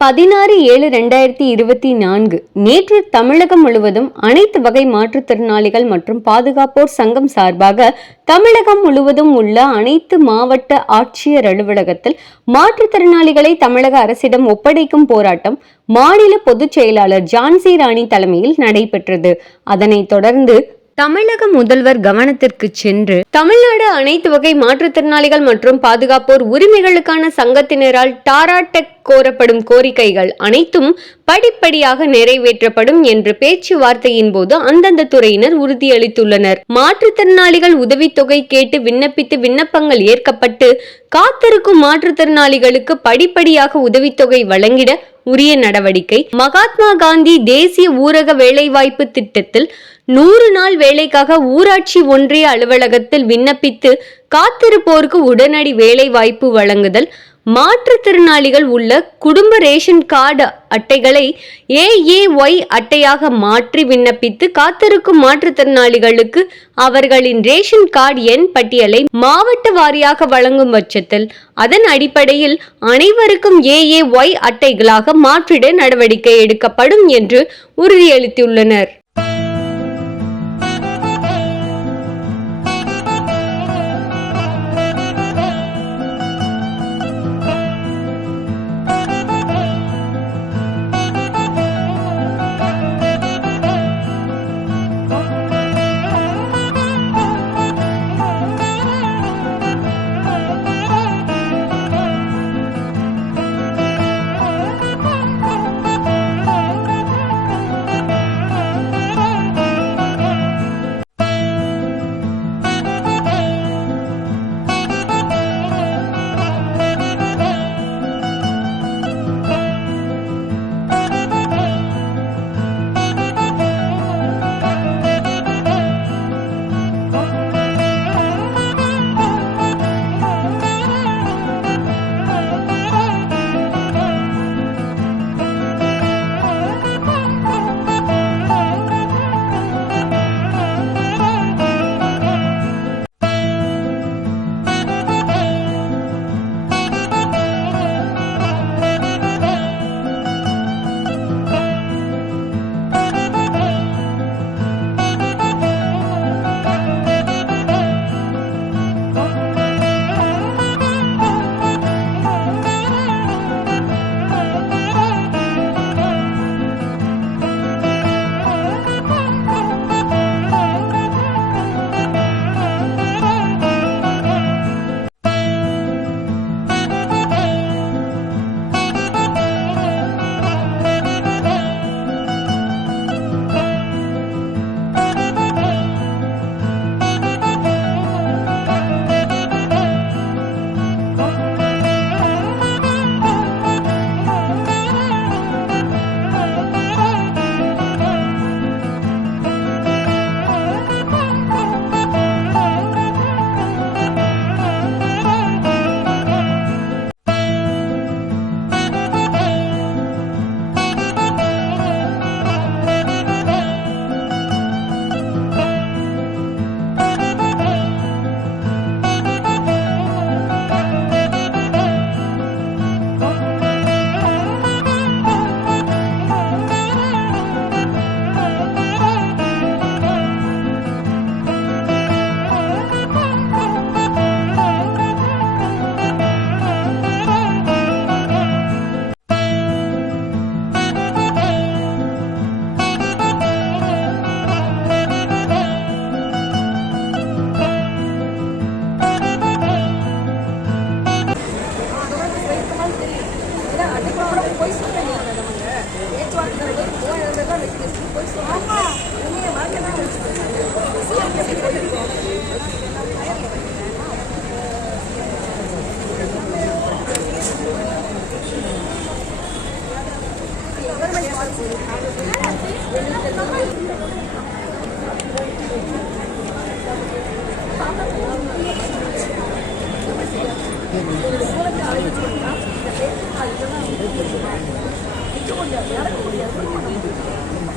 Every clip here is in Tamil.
16/7/2024 நேற்று தமிழகம் முழுவதும் அனைத்து வகை மாற்றுத்திறனாளிகள் மற்றும் பாதுகாப்போர் சங்கம் சார்பாக தமிழகம் முழுவதும் உள்ள அனைத்து மாவட்ட ஆட்சியர் அலுவலகத்தில் மாற்றுத்திறனாளிகளை தமிழக அரசிடம் ஒப்படைக்கும் போராட்டம் மாநில பொதுச் செயலாளர் ஜான்சி ராணி தலைமையில் நடைபெற்றது. அதனைத் தொடர்ந்து தமிழக முதல்வர் கவனத்திற்கு சென்று தமிழ்நாடு அனைத்து வகை மாற்றுத்திறனாளிகள் மற்றும் பாதுகாப்போர் உரிமைகளுக்கான சங்கத்தினரால் டாராடெக் கோரப்படும் கோரிக்கைகள் அனைத்தும் படிப்படியாக நிறைவேற்றப்படும் என்று பேச்சுவார்த்தையின் போது அந்தந்த துறையினர் உறுதியளித்துள்ளனர். மாற்றுத்திறனாளிகள் உதவித்தொகை கேட்டு விண்ணப்பித்து விண்ணப்பங்கள் ஏற்கப்பட்டு காத்திருக்கும் மாற்றுத்திறனாளிகளுக்கு படிப்படியாக உதவித்தொகை வழங்கிட உரிய நடவடிக்கை. மகாத்மா காந்தி தேசிய ஊரக வேலைவாய்ப்பு திட்டத்தில் 100 நாள் வேலைக்காக ஊராட்சி ஒன்றிய அலுவலகத்தில் விண்ணப்பித்து காத்திருப்போருக்கு உடனடி வேலை வாய்ப்பு வழங்குதல். மாற்றுத்திறனாளிகள் உள்ள குடும்ப ரேஷன் கார்டு அட்டைகளை AAY அட்டையாக மாற்றி விண்ணப்பித்து காத்திருக்கும் மாற்றுத்திறனாளிகளுக்கு அவர்களின் ரேஷன் கார்டு எண் பட்டியலை மாவட்ட வாரியாக வழங்கும் பட்சத்தில் அதன் அடிப்படையில் அனைவருக்கும் AAY அட்டைகளாக மாற்றிட நடவடிக்கை எடுக்கப்படும் என்று உறுதியளித்துள்ளனர்.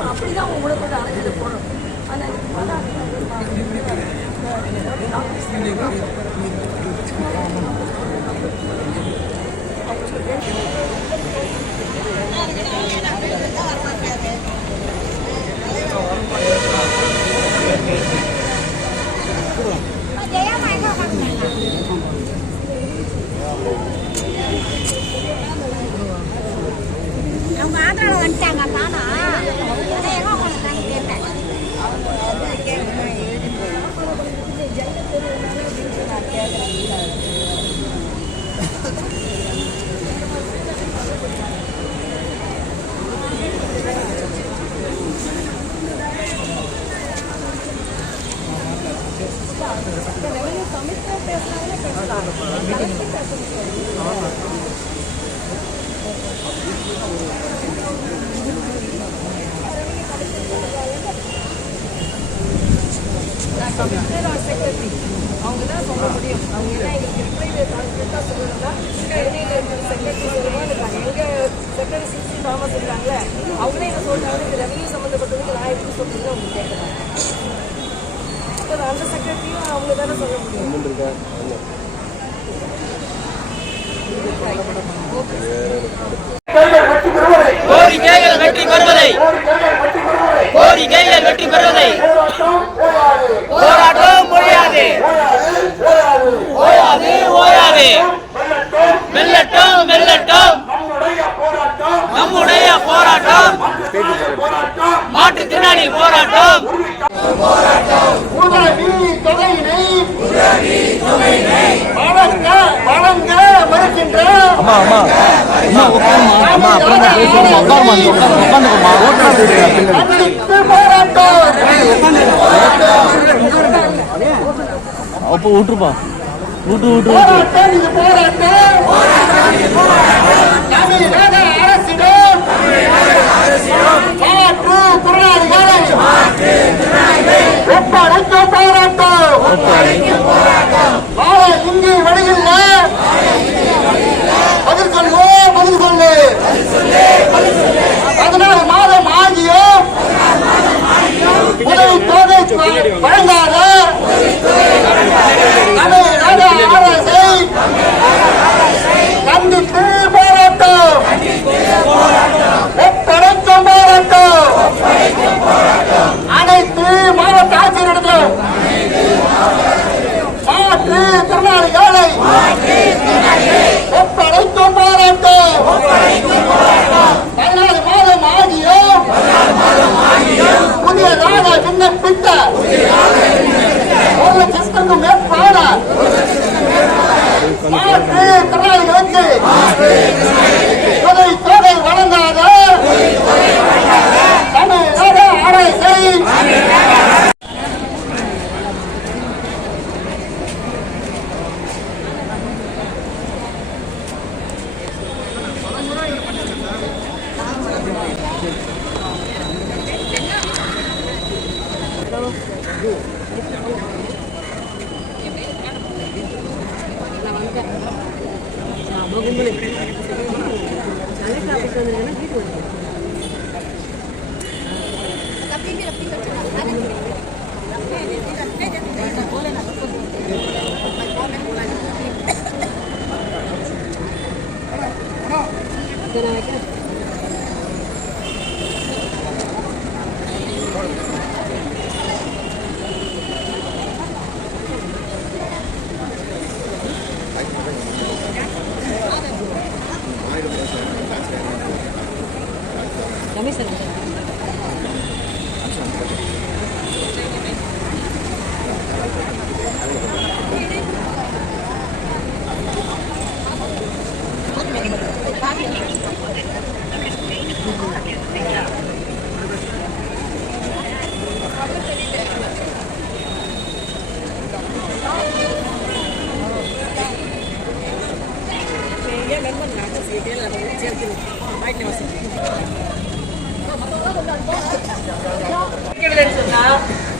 அப்படிதான் உங்களுக்கு வந்து அழைச்சிட்டு போகணும். ஆனால் அவங்க தான் சொல்ல முடியும். அவங்க என்ன எங்களுக்கு ரிப்ளை சொல்லணும்னா இடையில செக்ரட்டரி சொல்லுவாங்க, எங்கள் செக்ரட்டரி சிசி தாமஸ் இருக்காங்களே அவங்களே என்ன சொல்றாங்க, இந்த ரெவன்யூ சம்மந்தப்பட்டதுக்கு நான் எப்படி சொல்றது அவங்க கேட்குறாங்க. அந்த செக்ரட்டரியும் அவங்க தானே சொல்ல முடியும். கோரிக்கைகள் வெற்றி பெறுவதை போராட்டம் முடியாது, ஓயாது. வெல்லட்டும் நம்முடைய போராட்டம், மாற்றுத்திறனாளி போராட்டம். அப்போ விட்டுருப்பா விட்டு இங்கே வழியில் பதில் சொல்லு 14 மாதம் ஆகியும் உதவி தொகை வழங்காத தமிழ்நாடு அரசை கண்டித்து போராட்டம், ஒப்படைக்கும் போராட்டம். அனைத்து மாவட்ட ஆட்சியரிடத்திலும் மாற்று திறனாளிகளை ஒப்படைக்கும் போராட்டம். 14 மாதம் ஆகியும் புதியதாக விண்ணப்பித்த 1 லட்சத்திற்கும் மேற்பட்ட மாற்று திறனாளிகளுக்கு உதவி தொகை வழங்காத தமிழ்நாடு அரசை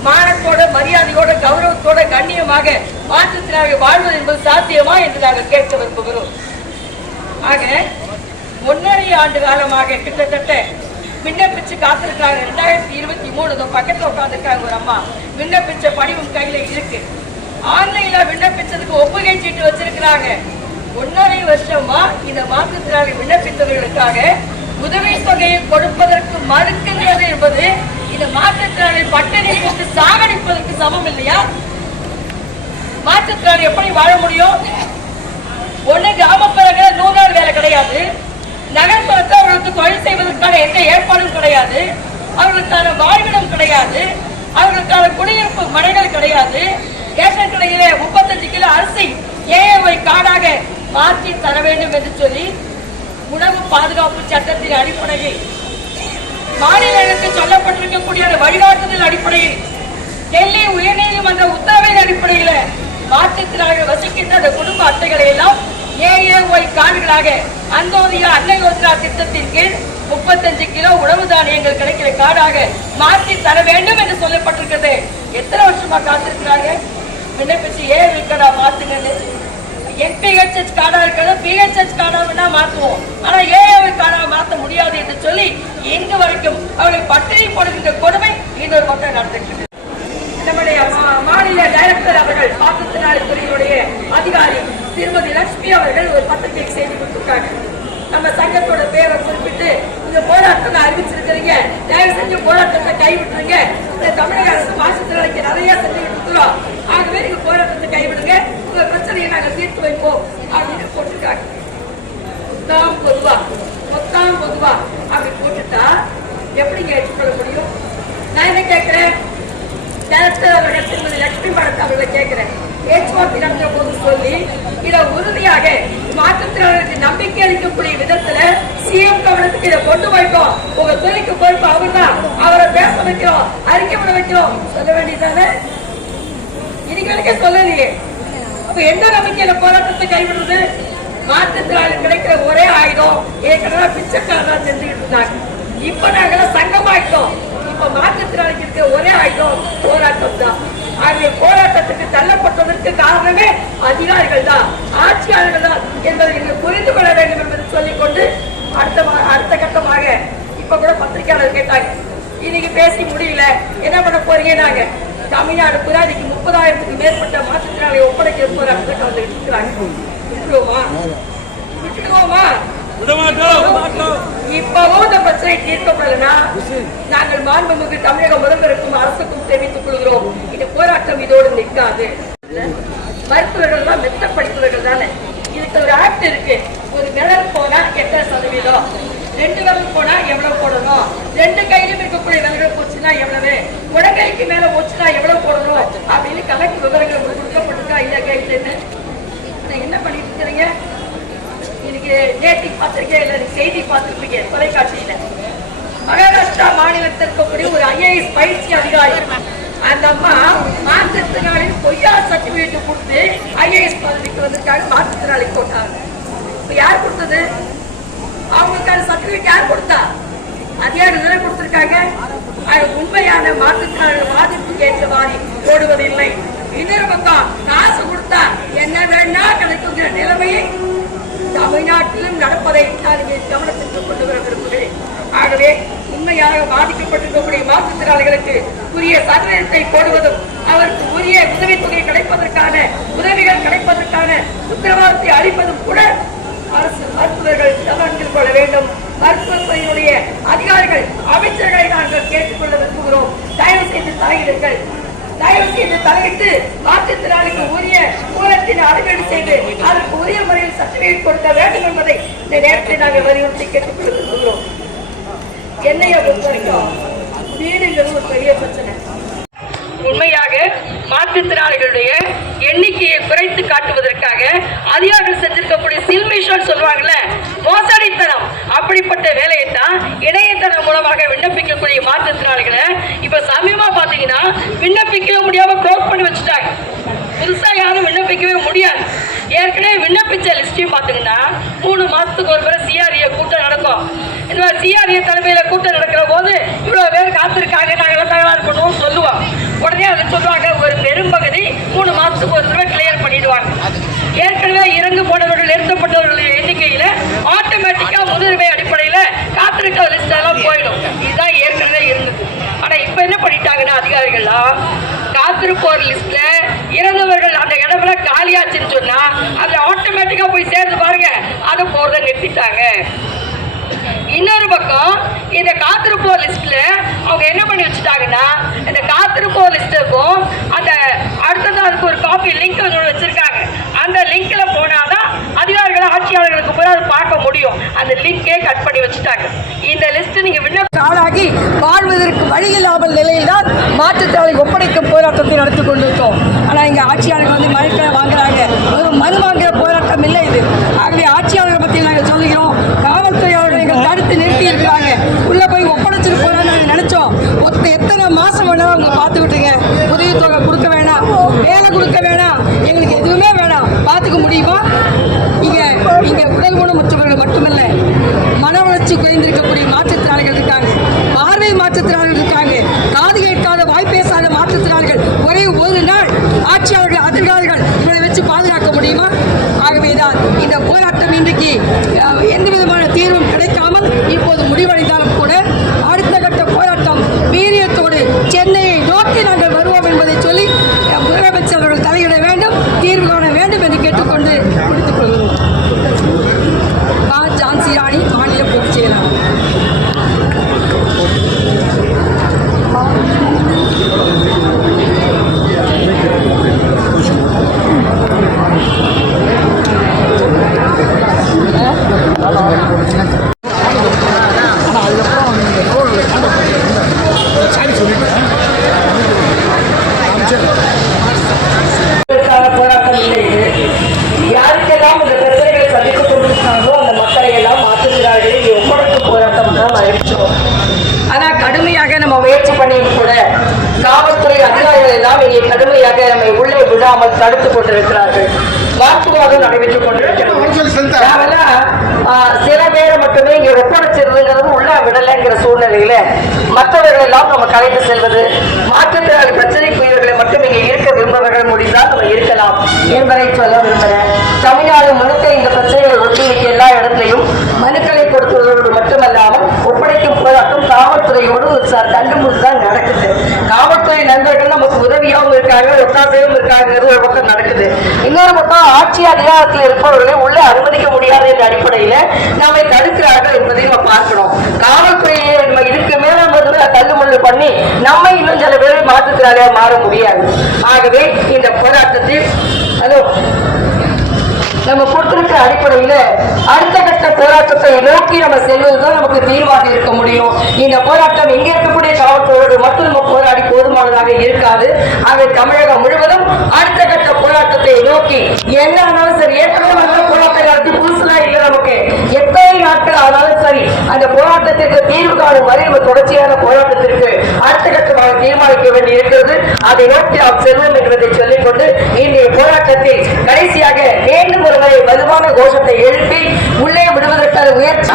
மானத்தோட மரியாதையோட கௌரவத்தோட கண்ணியமாக மாற்றுத்திறனாளி வாழ்வது என்பது சாத்தியமா என்று நாங்கள் கேட்க விரும்புகிறோம். ஆக 1.5 ஆண்டு காலமாக கிட்டத்தட்ட விண்ணப்பிச்சு காத்திருக்காங்க. 2023 பக்கத்துல உட்காந்துருக்காங்க ஒரு அம்மா. விண்ணப்பிச்ச படிவம் கையில இருக்கு. ஆன்லைன்ல விண்ணப்பிச்சதுக்கு ஒப்புகை சீட்டு வச்சிருக்கிறாங்க. 1.5 வருஷமா இந்த மாற்றுத்திறனாளி விண்ணப்பித்தவர்களுக்காக உதவி தொகையை கொடுப்பதற்கு மறுக்கின்றது என்பது இந்த மாற்றுத்திறனாளி பட்டினி போட்டு சாகடிப்பதற்கு சமம் இல்லையா? மாற்றுத்திறனாளி எப்படி வாழ முடியும்? ஒண்ணு கிராமப்புறங்கள 100 நாள் வேலை கிடையாது, நகர்ப்புறத்தை அவர்களுக்கு தொழில் செய்வதற்கான அவர்களுக்கான எந்த ஏற்பாடும் கிடையாது, அவர்களுக்கான வாழ்விடம் கிடையாது, அவர்களுக்கான குடியிருப்பு மனைகள் கிடையாது. ரேஷன் கடையிலே 35 கிலோ அரிசி ஏஏஒய் கார்டாக மாற்றி தர வேண்டும் என்று சொல்லி உணவு பாதுகாப்பு சட்டத்தின் அடிப்படையில் மாநிலங்களுக்கு சொல்லப்பட்டிருக்கக்கூடிய வழிகாட்டுதல் அடிப்படையில் டெல்லி உயர்நீதிமன்ற உத்தரவின் அடிப்படையில் மாற்றுத்திறனாளிகள் வசிக்கின்ற அந்த குடும்ப அட்டைகளை எல்லாம் ஏஏஒய் கார்டுகளாக அந்தோதயா அன்ன யோஜனா திட்டத்தின் கீழ் 35 கிலோ உணவு தானியங்கள் கிடைக்கிற கார்டாக மாற்றி தர வேண்டும் என்று சொல்லப்பட்டிருக்கிறது. எத்தனை வருஷமா காத்திருக்கிறாங்க? விண்ணப்பிச்சு ஏற்கனவே மாத்துங்க. என்பிஹெச்எச் கார்டா இருக்கிறது, பிஹெச்எச் கார்டா வேணா மாற்றுவோம், ஆனா ஏஏஒய் கார்டா மாற்ற முடியாது என்று சொல்லி இன்று வரைக்கும் அவர்கள் பட்டினி போடுகின்ற கொடுமை இன்னொரு பக்கம் நடந்துட்டு. நம்முடைய மாநில டைரக்டர் அவர்கள் மாற்றுத்திறனாளி துறையினுடைய அதிகாரி திருமதி லட்சுமி அவர்கள் ஒரு பத்திரிகைக்கு செய்தி கொடுத்திருக்காங்க. நம்ம சங்கத்தோட பேரை குறிப்பிட்டு இந்த போராட்டத்தை அறிவிச்சிருக்கிறீங்க, தயவு செஞ்சு போராட்டத்தை கைவிட்டுருங்க. இந்த தமிழக அரசு மாற்றுத்திறனாளிக்கு நிறைய செஞ்சுக்கிட்டு இருக்கிறோம், ஆகவே நீங்க போராட்டத்தை கைவிடுங்க, உங்க பிரச்சனையை நாங்கள் தீர்த்து வைப்போம் அப்படின்னு போட்டிருக்காங்க. மொத்தம் பொதுவா அப்படி போட்டுட்டா எப்படிங்க ஏற்றுக்கொள்ள முடியும்? நான் என்ன கேட்கிறேன், டைரக்டர் அவர்கள் திருமதி லட்சுமி மேடம் அவர்களை கேட்கிறேன், பேச்சுவார்த்தை நடந்த போது சொல்லி இதை உறுதியாக மாற்றுத்திறனாளிகளுக்கு நம்பிக்கை அளிக்கக்கூடிய விதத்துல சிஎம் கவனத்துக்கு இதை கொண்டு வைப்போம், உங்க துறைக்கு பொறுப்பு அவர் தான், அவரை பேச வைக்கிறோம், அறிக்கை விட வைக்கிறோம் சொல்ல வேண்டியதானே? இதுகளுக்கே சொல்லலையே. அப்ப எந்த நம்பிக்கையில போராட்டத்தை கைவிடுறது? மாற்றுத்திறனாளிகள் கிடைக்கிற ஒரே ஆயுதம் ஏற்கனவே பிச்சைக்காரதான் செஞ்சுக்கிட்டு இருந்தாங்க, இப்ப நாங்க சங்கமாயிட்டோம். இப்ப மாற்றுத்திறனாளிக்கு இருக்க ஒரே ஆயுதம் போராட்டம் தான். ஆகிய போராட்டத்துக்கு தள்ளப்பட்டதற்கு காரணமே அதிகாரிகள் தான், ஆட்சியாளர்கள் தான் என்பதை நீங்கள் புரிந்து கொள்ள வேண்டும் என்பதை சொல்லிக்கொண்டு அடுத்த கட்டமாக இப்ப கூட பத்திரிகையாளர் கேட்டாங்க, இன்னைக்கு பேசி முடியல என்ன பண்ண போறீங்க? நாங்க தமிழ்நாடு பூரா இன்னைக்கு 30,000க்கு மேற்பட்ட மாற்றுத்திறனாளியை ஒப்படைக்க போராட்டத்துக்கு வந்து விட்டுடுவோமா? இப்பவும் இந்த பிரச்சனை தீர்க்கப்படலனா நாங்கள் மாண்புமிகு தமிழக முதல்வருக்கும் அரசுக்கும் தெரிவித்துக் கொள்கிறோம், இந்த போராட்டம் இதோடு நிற்காது. மருத்துவர்கள் தான் மெத்த படித்தவர்கள் தானே, இதுக்கு ஒரு ஆக்ட் இருக்கு. ஒரு விரல் போனா எத்தனை சதவீதம், 2 விரல் போனா எவ்வளவு போடணும், 2 கையிலும் இருக்கக்கூடிய விரல்கள் போச்சுன்னா எவ்வளவு, உடற்கைக்கு மேல போச்சுன்னா எவ்வளவு போடணும் அப்படின்னு கணக்கு விவரங்கள் கொடுக்கப்பட்டிருக்கா இல்ல கைட்லைன்னு. என்ன பண்ணிட்டு இருக்கிறீங்க? இன்னைக்கு நேற்று பத்திரிகையில செய்தி பார்த்திருப்பீங்க தொலைக்காட்சியில, மகாராஷ்டிரா மாநிலத்தில் இருக்கக்கூடிய ஒரு ஐஏஎஸ் பயிற்சி அதிகாரி, அந்த அம்மா மாற்றுத்திறனாளி பொய்யா சர்டிபிகேட் கொடுத்து ஐஏஎஸ் பதவிக்கு வந்திருக்காங்க, மாற்றுத்திறனாளி போட்டாங்க. இப்ப யார் கொடுத்தது? அவங்களுக்கான சர்டிபிகேட் யார் கொடுத்தா? அதிகாரி தானே கொடுத்திருக்காங்க. உண்மையான மாற்றுத்திறனாளி பாதிப்புக்கு ஏற்றவாறு போடுவதில்லை. இன்னொரு பக்கம் காசு கொடுத்தா என்ன வேணா கிடைக்குங்கிற நிலைமையை தமிழ்நாட்டிலும் நடப்பதை நான் கவனத்திற்கு கொண்டு வர விரும்புகிறேன். ஆகவே உண்மையாக பாதிக்கப்பட்டிருக்கக்கூடிய மாற்றுத்திறனாளிகளுக்கு உரிய சதவீதத்தை போடுவதும் அவருக்கு உரிய உதவித்தொகை கிடைப்பதற்கான உதவிகள் கிடைப்பதற்கான உத்தரவாதத்தை அளிப்பதும் கூட அரசு மருத்துவர்கள் கவனத்தில் கொள்ள வேண்டும். மருத்துவத்துறையினுடைய அதிகாரிகள் அமைச்சர்களை நாங்கள் கேட்டுக்கொள்ள விரும்புகிறோம், தயவு செய்து தலையிடுங்கள், தயவு செய்து தலையிட்டு மாற்றுத்திறனாளிக்கு உரிய மூலத்தின் அறுவடை செய்து அதற்கு உரிய முறையில் சர்டிபிகேட் கொடுக்க வேண்டும் என்பதை இந்த நேரத்தில் நாங்கள் வலியுறுத்தி கேட்டுக்கொள்ள விரும்புகிறோம். என்னைய பொறுத்த வரைக்கும் வீடுங்கிறது ஒரு பெரிய பிரச்சனை. உண்மையாக மாற்றுத்திறனாளிகளுடைய எண்ணிக்கையை குறைத்து காட்டுவதற்காக அதிகாரிகள் செஞ்சிருக்கக்கூடிய சில்மிஷன் சொல்லுவாங்கல்ல, மோசடித்தனம், அப்படிப்பட்ட வேலையை தான் இணையதளம் மூலமாக விண்ணப்பிக்கக்கூடிய மாற்றுத்திறனாளிகளை இப்ப சமீபமா பாத்தீங்கன்னா விண்ணப்பிக்கவே முடியாம க்ளோஸ் பண்ணி வச்சுட்டாங்க. புதுசா யாரும் விண்ணப்பிக்கவே முடியாது. ஏற்கனவே விண்ணப்பிச்ச லிஸ்டையும் பாத்தீங்கன்னா 3 மாசத்துக்கு ஒரு முறை சிஆர்ஏ கூட்டம் நடக்கும். இந்த மாதிரி சிஆர்ஏ தலைமையில கூட்டம் நடக்கிற போது இவ்வளவு பேர் காத்திருக்காங்க, நாங்கள் தயார் பண்ணுவோம் சொல்லுவோம். உடனே அதை சொல்லுவாங்க, ஒரு பெரும்பகுதி 3 மாசத்துக்கு ஒரு தடவை கிளியர் பண்ணிடுவாங்க. ஏற்கனவே இறந்து போனவர்கள் நிறுத்தப்பட்டவர்கள் எண்ணிக்கையில ஆட்டோமேட்டிக்கா முன்னுரிமை அடிப்படையில காத்திருக்கிற லிஸ்ட் எல்லாம் போயிடும். இதுதான் ஏற்கனவே இருந்தது. ஆனா இப்ப என்ன பண்ணிட்டாங்கன்னா அதிகாரிகள்லாம் காத்திருப்போர் லிஸ்ட்ல இறந்தவர்கள் அந்த இடத்துல காலியாச்சுன்னு சொன்னா அதுல ஆட்டோமேட்டிக்கா போய் சேர்ந்து பாருங்க, அதை போறதை நிறுத்திட்டாங்க. இன்னொரு பக்கம் இந்த காத்திருப்போர் லிஸ்ட்ல அவங்க என்ன பண்ணி வச்சுட்டாங்கன்னா, இந்த காத்திருப்போர் லிஸ்டுக்கும் அந்த அடுத்தது அதுக்கு ஒரு காப்பி லிங்க் வச்சிருக்காங்க. அந்த லிங்க்ல போனாதான் அதிகாரிகளை ஆட்சியாளர்களுக்கு போய் அதை பார்க்க முடியும். அந்த லிங்கே கட் பண்ணி வச்சுட்டாங்க. இந்த லிஸ்ட் நீங்க விண்ணப்ப ஆளாகி வாழ்வதற்கு வழி இல்லாமல் நிலையில் தான் மாற்றுத்திறனாளி ஒப்படைக்கும் போராட்டத்தை நடத்தி கொண்டிருக்கோம். ஆனா இங்க ஆட்சியாளர்கள் வந்து மனுக்களை வாங்குறாங்க. ஒரு மனு வாங்குற போராட்டம் இல்லை இது. ஆகவே ஆட்சியாளர்களை பற்றி நாங்கள் சொல்லுகிறோம். காவல்துறையாளர்கள் எங்களை தடுத்து நிறுத்தி இருக்கிறாங்க. உள்ள போய் ஒப்படைச்சிட்டு போறான்னு நாங்கள் நினைச்சோம். எத்தனை மாசம் வேணாலும் அவங்க பார்த்துக்கிட்டுங்க. உதவித்தொகை கொடுக்க வேணாம், வேலை கொடுக்க வேணாம், எங்களுக்கு எதுவுமே வேணாம். பார்த்துக்க முடியுமா? இங்க உடல் ஊனமுற்றவர்கள் மட்டுமல்ல, மன வளர்ச்சி குறைந்திருக்கக்கூடிய மாற்றுத்திறனாளிகள் இருக்காங்க, பார்வை மாற்றுத்திறனாளிகள் இருக்காங்க, காது கேட்காத வாய் பேசாத மாற்றுத்திறனாளிகள். ஒரே ஒரு நாள் ஆட்சியாளர்கள் அதிகாரிகள் இவரை வச்சு பாதுகாக்க முடியுமா? ஆகவேதான் இந்த போராட்டம் இன்றைக்கு எந்த விதமான தீர்வும் கிடைக்காமல் இப்போது முடிவடைந்தாலும் கூட அடுத்த கட்ட போராட்டம் வீரியத்தோடு சென்னையை நோக்கி நாங்கள் வருவோம் என்பதை சொல்லி முதலமைச்சர் அவர்கள் தலையிட வேண்டும், தீர்வு காண வேண்டும் என்று கேட்டுக்கொண்டு முடித்துக் கொள்கிறோம். ஜான்சி ராணி, மாநில பொதுச் செயலாளர். போராட்டம் இல்லை. யாருக்கெல்லாம் இந்த பிரச்சனைகளை சந்தித்துக் கொண்டிருக்கிறார்களோ அந்த மக்களை எல்லாம் மாற்றுகிறார்கள் ஒப்படைக்கும் போராட்டம் தான் அறிவிச்சோம். ஆனா கடுமையாக நம்ம முயற்சி பண்ணியும் கூட காவல்துறை அதிகாரிகள் எல்லாம் இங்கே கடுமையாக நம்மை உள்ளே விடாமல் தடுத்துக் கொண்டிருக்கிறார்கள். வாக்குவாதம் நடைபெற்றுக் கொண்டிருக்கிறது. சில பேரை மட்டுமே இங்க ஒப்படைச்சிருந்துங்கிறது உள்ள விடலைங்கிற சூழ்நிலையில மற்றவர்கள் எல்லாம் நம்ம கலைந்து செல்வது, மாற்றுத்திறனாளி பிரச்சனைக்குரியவர்களை மட்டும் இங்க இருக்க விரும்பவர்கள் முடிந்தால் நம்ம இருக்கலாம் என்பதை சொல்ல விரும்புகிறேன். தமிழ்நாடு முழுக்க இந்த பிரச்சனைகள் ஒட்டுமிக்க எல்லா இடத்திலையும் மனுக்களை கொடுத்தவர்களோடு மட்டுமல்லாமல் ஒப்படைக்கும் போராட்டம் காவல்துறையோடு தண்டு முழுதான் நடக்குது. காவல்துறை நண்பர்கள் நமக்கு உதவியாகவும் இருக்காங்க, ஒத்தாசையும் இருக்காங்கிறது ஒரு பக்கம் நடக்குது. இன்னொரு பக்கம் ஆட்சி அதிகாரத்தில் இருப்பவர்களை உள்ள அனுமதிக்க முடியாத என்ற அடிப்படையில நம்மை தடுக்கிறார்கள் என்பதை நம்ம பார்க்கணும். காவல்துறையை நம்ம இதுக்கு மேல தள்ளுமுள்ளு பண்ணி நம்மை இன்னும் சில பேரை மாற்றுத்திறனாளியா மாற முடியாது. ஆகவே இந்த போராட்டத்தில் நம்ம கொடுத்திருக்கிற அடிப்படையில அடுத்த கட்ட போராட்டத்தை நோக்கி நம்ம செல்வதுதான் நமக்கு தீர்வாக இருக்க முடியும். இந்த போராட்டம் இங்க இருக்கக்கூடிய காவல்துறையோடு மட்டும் நம்ம போராடி போதுமானதாக இருக்காது. ஆகவே தமிழகம் முழுவதும் அடுத்த கட்ட போராட்டத்தை நோக்கி என்ன ஆனாலும் சரி, ஏற்கனவே போராட்டம் நடத்தி புதுசுலாம் இல்லை, நமக்கு எத்தனை நாட்கள் ஆனாலும் சரி அந்த போராட்டத்திற்கு தீர்வு காணும் வரை நம்ம தொடர்ச்சியான போராட்டத்திற்கு அடுத்த கட்டமாக தீர்மானிக்க வேண்டி இருக்கிறது. அதை நோக்கி நாம் செல்வோம் என்பதை சொல்லிக்கொண்டு இன்றைய போராட்டத்தில் கடைசியாக மீண்டும் ஒருவரை வலுவான கோஷத்தை எழுப்பி உள்ளே விடுவதற்கான முயற்சி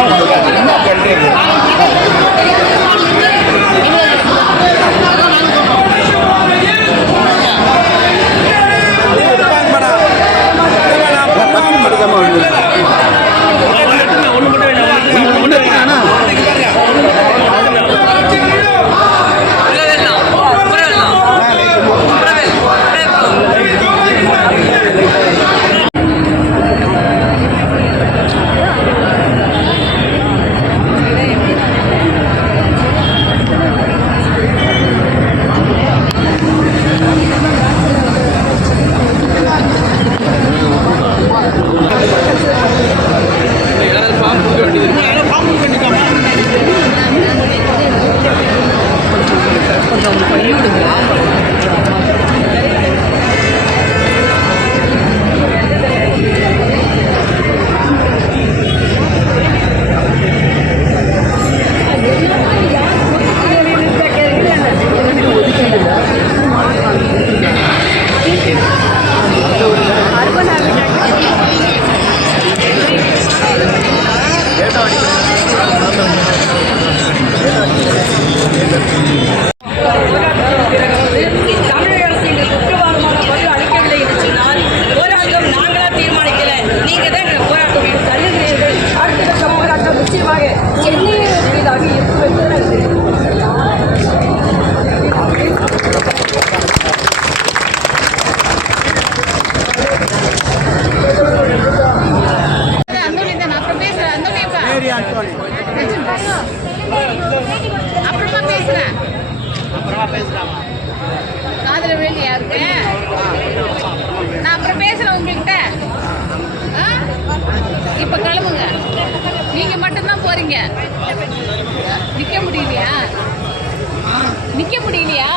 Thank you. அப்புறமா பேசுறேன். காதுல வேண்டியா இருக்கு. நான் அப்புறம் பேசுறேன் உங்ககிட்ட. இப்ப கிளம்புங்க. நீங்க மட்டும்தான் போறீங்க. நிக்க முடியலையா? நிக்க முடியலையா?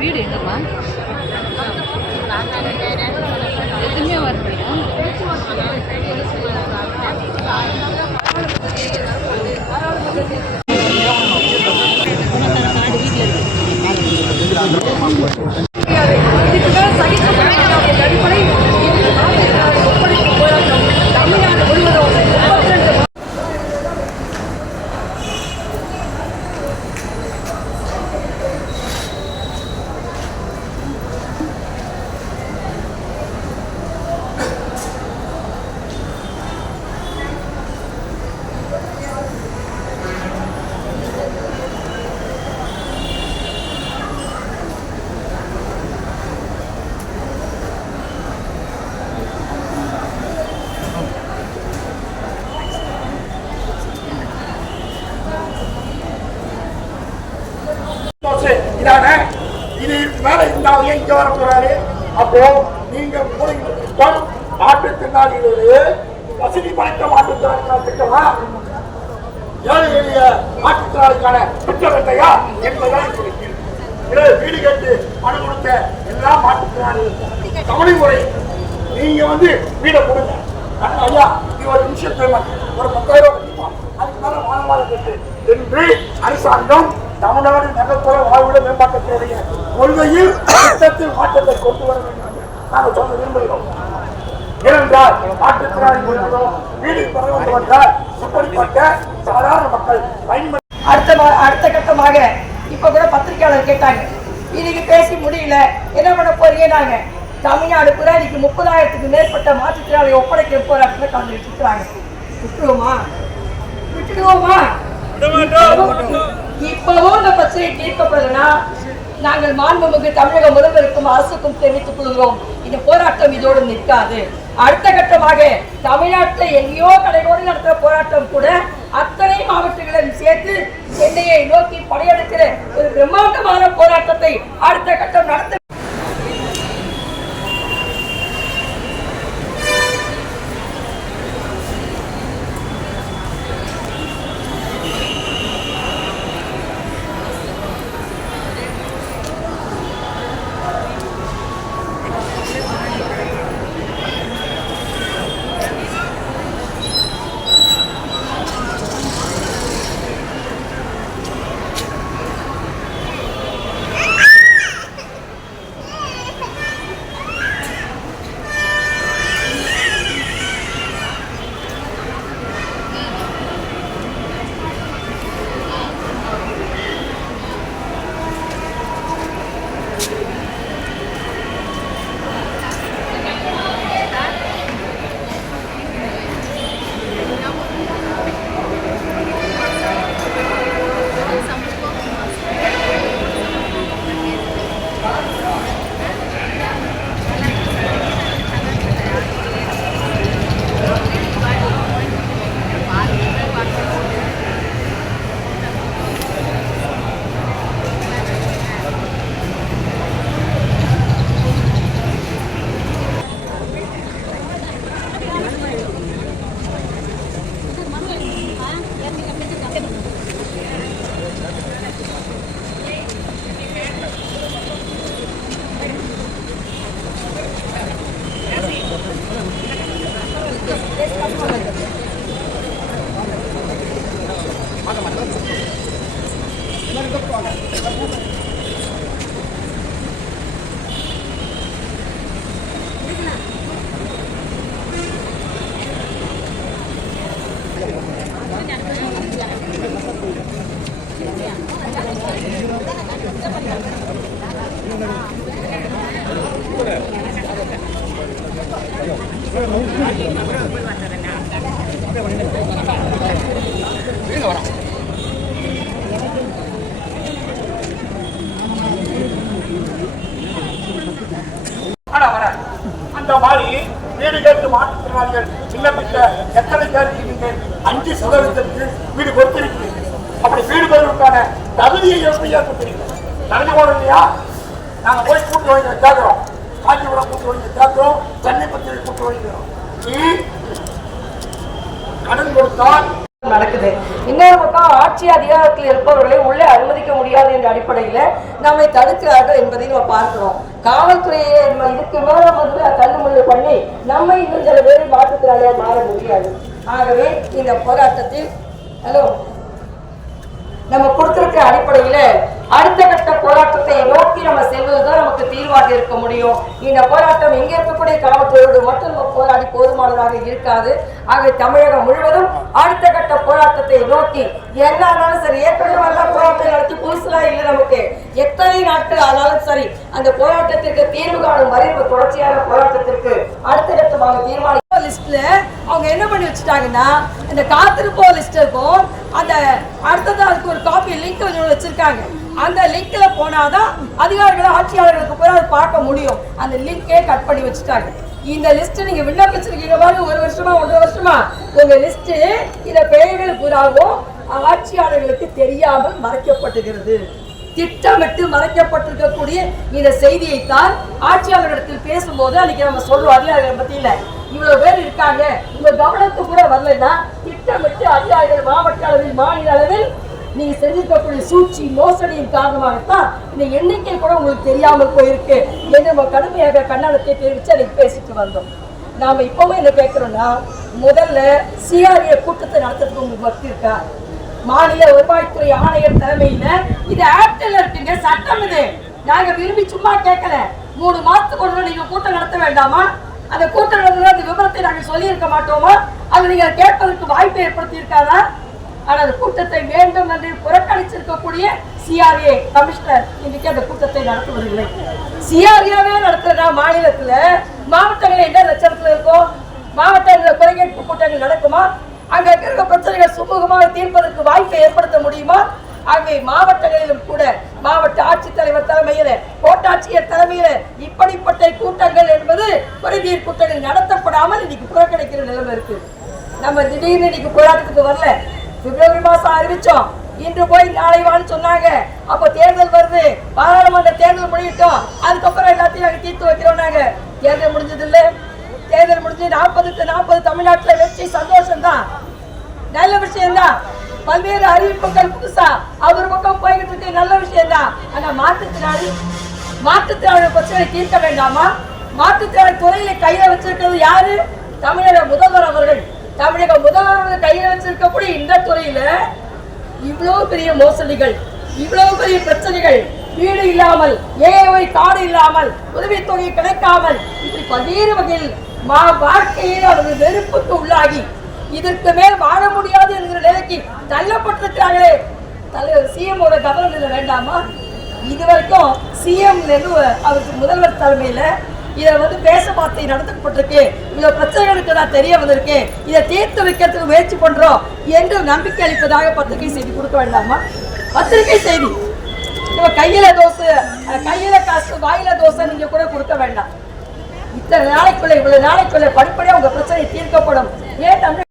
வீடு எங்கம்மா? எதுவுமே வரலையா? இது மேல இந்த இங்க வர போறாரு. அப்போ நீங்க மாற்றுத்திறனாளிகளோடு வசதி படைத்த மாற்றுத்திறனாளிகள் திட்டமா, ஏழை எளிய மாற்றுத்திறனாளிக்கான திட்டம் இல்லையா என்பதுதான் வீடு கேட்டு மனு கொடுத்த எல்லா மாற்றுத்திறனாளிகள் தமிழ் முறை நீங்க வீடை கொடுங்க. ஐயா நீ ஒரு நிமிஷம் பேமெண்ட் ஒரு 10,000 ரூபாய் அதுக்கு மேல மாணவர்கள் கேட்டு என்று அரசாங்கம் தமிழ்நாடு நகர்ப்புற வாழ்விட மேம்பாட்டத்தினுடைய கொள்கையில் திட்டத்தில் மாற்றத்தை கொண்டு வர வேண்டும் என்று நாங்கள் சொல்ல விரும்புகிறோம். ஏனென்றால் மாற்றுத்திறனாளி வீடு பெற வேண்டும் என்றால் இப்படிப்பட்ட சாதாரண மக்கள் அடுத்த கட்டமாக இப்ப கூட பத்திரிகையாளர் கேட்டாங்க, இன்னைக்கு பேசி முடியல என்ன பண்ண போறீங்க? நாங்க தமிழ்நாடு பூரா இன்னைக்கு 30,000க்கு மேற்பட்ட மாற்றுத்திறனாளி ஒப்படைக்க போராட்டத்தில் கலந்துட்டு இருக்கிறாங்க. விட்டுடுவோமா? இப்பவும் இந்த பிரச்சனை தீர்க்கப்படலைன்னா நாங்கள் மாண்புமிகு தமிழக முதல்வருக்கும் அரசுக்கும் தெரிவித்துக் கொள்கிறோம், இந்த போராட்டம் இதோடு நிற்காது. அடுத்த கட்டமாக தமிழ்நாட்டில் எங்கேயோ கடைகோடி நடத்துற போராட்டம் கூட அத்தனை மாவட்டங்களையும் சேர்த்து சென்னையை நோக்கி படையெடுக்கிற ஒரு பிரம்மாண்டமான போராட்டத்தை அடுத்த கட்டம் நடத்த வரோம். ஆனா வர அந்த மாதிரி வீடு கேட்டு மாற்றுத்திறனாளிகள் விண்ணப்பித்த எத்தனை பேருக்கு நீங்க 5% வீடு கொடுத்திருக்கீங்க. அப்படி வீடு பெறுவதற்கான தகுதியை எப்படி ஏற்படுத்திருக்கீங்க? தகுதி போட இல்லையா? நாங்க போய் கூட்டு வாங்கி கேட்கிறோம், காஞ்சிபுரம் கூட்டு வாங்கி கேட்கிறோம், சென்னை பத்திரிகை கூட்டு வாங்கிக்கிறோம். கடன் கொடுத்தால் நடக்குது. இன்னொரு பக்கம் ஆட்சி அதிகாரத்தில் இருப்பவர்களை உள்ளே அனுமதிக்க முடியாது என்ற அடிப்படையில நம்மை தடுக்கிறார்கள் என்பதை நம்ம பார்க்கிறோம். காவல்துறையை இதுக்கு மேல வந்து தள்ளுமுள்ளு பண்ணி நம்மை இன்னும் சில பேர் மாற்றுத்திறனாளியா மாற முடியாது. ஆகவே இந்த போராட்டத்தில் நம்ம கொடுத்திருக்கிற அடிப்படையில அடுத்த கட்ட போராட்டத்தை நோக்கி நம்ம செல்வதுதான் நமக்கு தீர்வாக இருக்க முடியும். இந்த போராட்டம் இங்க இருக்கக்கூடிய காவல்துறையோடு மட்டும் நம்ம போராடி போதுமானதாக இருக்காது. ஆக தமிழகம் முழுவதும் அடுத்த கட்ட போராட்டத்தை நோக்கி என்னாலும் சரி, ஏற்கனவே போராட்டம் நடத்தி புதுசுலா இல்லை, நமக்கு எத்தனை நாட்கள் ஆனாலும் சரி அந்த போராட்டத்திற்கு தீர்வு காணும் வரை தொடர்ச்சியான போராட்டத்திற்கு அடுத்த கட்டமாக தீர்மானம் லிஸ்ட்ல அவங்க என்ன பண்ணி வச்சுட்டாங்கன்னா, இந்த காத்திருப்போ லிஸ்ட் இருக்கும், அந்த அடுத்ததான் அதுக்கு ஒரு காப்பி லிங்க் வச்சிருக்காங்க. அந்த லிங்க்ல போனாதான் அதிகாரிகள் ஆட்சியாளர்களுக்கு போய் அதை பார்க்க முடியும். அந்த லிங்கே கட் பண்ணி வச்சுட்டாங்க. இந்த லிஸ்ட் நீங்க விண்ணப்பிச்சிருக்கீங்க பாருங்க, 1 வருஷமா 1.5 வருஷமா உங்க லிஸ்ட் இந்த பெயர்கள் பூராவும் ஆட்சியாளர்களுக்கு தெரியாமல் மறைக்கப்பட்டுகிறது. திட்டமிட்டு மறைக்கப்பட்டிருக்கக்கூடிய இந்த செய்தியைத்தான் ஆட்சியாளர்களிடத்தில் பேசும்போது அன்னைக்கு நம்ம சொல்றோம். அதிகாரிகள் பத்தியில இவ்வளவு பேர் இருக்காங்க, உங்க கவனத்துக்கு கூட வரலன்னா திட்டமிட்டு அதிகாரிகள் மாவட்ட அளவில் மாநில அளவில் நீங்க செஞ்சிருக்கக்கூடிய சூழ்ச்சி மோசடியின் காரணமாகத்தான் இந்த எண்ணிக்கை கூட உங்களுக்கு தெரியாமல் போயிருக்கு என்று நம்ம கடுமையாக கண்டனத்தை தெரிவித்து அன்னைக்கு பேசிட்டு வந்தோம். நாம இப்பவும் என்ன கேட்கிறோம்னா, முதல்ல சிஆர்ஏ கூட்டத்தை நடத்துறதுக்கு உங்களுக்கு வசதி இருக்கா? மாநில வருவாய்த்துறை ஆணையர் தலைமையில இது ஆக்டில் இருக்குங்க, சட்டம் இது. நாங்க விரும்பி சும்மா கேட்கல, 3 மாசத்துக்கு ஒரு நீங்க கூட்டம் நடத்த வேண்டாமா? அந்த கூட்டம் நடந்த அந்த விவரத்தை நாங்கள் சொல்லி இருக்க மாட்டோமா? அது நீங்க கேட்பதற்கு வாய்ப்பை ஏற்படுத்தி இருக்காதா? ஆனா அந்த கூட்டத்தை வேண்டும் என்று புறக்கணிச்சிருக்கக்கூடிய சிஆர்ஏ கமிஷனர் இன்னைக்கு அந்த கூட்டத்தை நடத்துவதில்லை. சிஆர்ஏவே நடத்துறதா மாநிலத்துல மாவட்டங்கள் என்ன லட்சணத்துல இருக்கும்? மாவட்ட குறைகேட்பு கூட்டங்கள் நடக்குமா? அங்க இருக்கிற பிரச்சனைகள் சுமூகமாக தீர்ப்பதற்கு வாய்ப்பை ஏற்படுத்த முடியுமா? ஆகவே மாவட்டங்களிலும் கூட மாவட்ட ஆட்சித்தலைவர் தலைமையில, கோட்டாட்சியர் தலைமையில இப்படிப்பட்ட கூட்டங்கள் என்பது குறைதீர் கூட்டங்கள் நடத்தப்படாமல் இன்னைக்கு புறக்கணிக்கிற நிலைமை இருக்கு. நம்ம திடீர்னு இன்னைக்கு போராட்டத்துக்கு வரல, பிப்ரவரி மாசம் அறிவிச்சோம், இன்று போய் நாளை வான்னு சொன்னாங்க. அப்ப தேர்தல் வருது, பாராளுமன்ற தேர்தல் முடியட்டும், அதுக்கப்புறம் எல்லாத்தையும் நாங்க தீர்த்து வைக்கிறோம். நாங்க தேர்தல் முடிஞ்சது இல்ல, தேர்தல் முடிஞ்சு 40க்கு 40 தமிழ்நாட்டுல வெற்றி, சந்தோஷம் தான், நல்ல விஷயம் தான். பல்வேறு அறிவிப்புகள் புதுசா அவர் பக்கம் போய்கிட்டு இருக்கு, நல்ல விஷயம் தான். ஆனா மாற்றுத்திறனாளி பிரச்சனை தீர்க்க வேண்டாமா? மாற்றுத்திறனாளி துறையில கையில வச்சிருக்கிறது யாரு? தமிழக முதல்வர் அவர்கள். தமிழக முதல்வர் கையில வச்சிருக்கக்கூடிய இந்த துறையில இவ்வளவு பெரிய மோசடிகள், இவ்வளவு பெரிய பிரச்சனைகள், வீடு இல்லாமல், ஏஐ கார்டு இல்லாமல், உதவித்தொகை கிடைக்காமல், இப்படி பல்வேறு வகையில் வாழ்க்கையில் அவர்கள் வெறுப்புக்கு உள்ளாகி இதற்கு மேல் வாழ முடியாது என்கிற நிலைக்கு தள்ளப்பட்டிருக்கிறார்களே. தலைவர் சிஎம்மோட கவனம் வேண்டாமா? இதுவரைக்கும் சிஎம் அவருக்கு முதல்வர் தலைமையில இதை பேச்சுவார்த்தை நடத்தப்பட்டிருக்கு, இவ்வளவு பிரச்சனைகளுக்கு நான் தெரிய வந்திருக்கு, இதை தீர்த்து வைக்கிறதுக்கு முயற்சி பண்றோம் என்று நம்பிக்கை அளிப்பதாக பத்திரிகை செய்தி கொடுக்க வேண்டாமா? பத்திரிகை செய்தி கையில தோசை, கையில காசு, வாயில தோசை நீங்க கூட கொடுக்க வேண்டாம். இத்தனை நாளைக்குள்ள, இவ்வளவு நாளைக்குள்ள படிப்படியா உங்க பிரச்சனை தீர்க்கப்படும். ஏன்